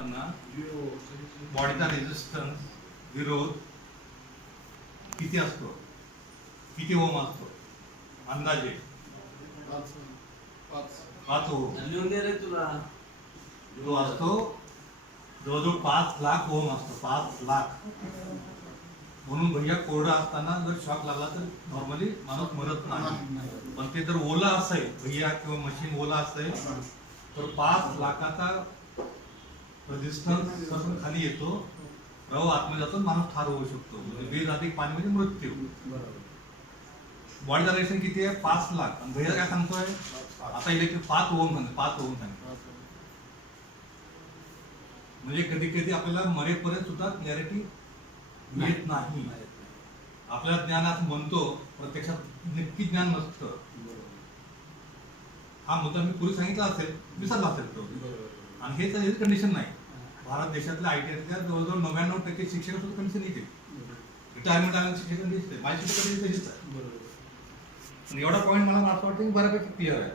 असताना बॉडीचा रेजिस्टन्स विरोध किती असतो, किती ओम असतो अंदाजे? 5 ओम. लिहून दे रे तुला. तो असतो जवळजवळ 5 लाख ओम असतो. 5 लाख. म्हणून भैया कोरडा असताना जर शॉक लागला तर नॉर्मली माणूस मरत नाही. पण ते जर ओला असेल भैया किंवा मशीन ओला असेल तर 5 लाखाचा रेजिस्टन्स पासून खाली येतो, प्रवाह आतमध्ये जातो, माणूस ठार होऊ शकतो. म्हणजे 20 अधिक पाणी म्हणजे मृत्यू. बॉडीचा रेजिस्टन्स किती आहे? 5 लाख. आणि भैया काय सांगतोय आता इलेक्ट्रिक 5 ओम सांगतो. 5 ओम सांगतो. म्हणजे कधी कधी आपल्याला मरेपर्यंत सुद्धा क्लॅरिटी येत नाही. आपल्याला ज्ञान असं म्हणतो, प्रत्यक्षात नक्की ज्ञान नसतं. हा मुद्दा मी पूर्वी सांगितला असेल, विसरला असेल तो. आणि हेच कंडिशन नाही. भारत देशातल्या आयटीआयच्या जवळजवळ 99% शिक्षक सुद्धा कंडिशन येते. रिटायरमेंट आल्यानं शिक्षण दिसते. माझी शिक्षक तशीच आहे. एवढा पॉईंट मला असं वाटतं की बऱ्यापैकी क्लिअर आहे.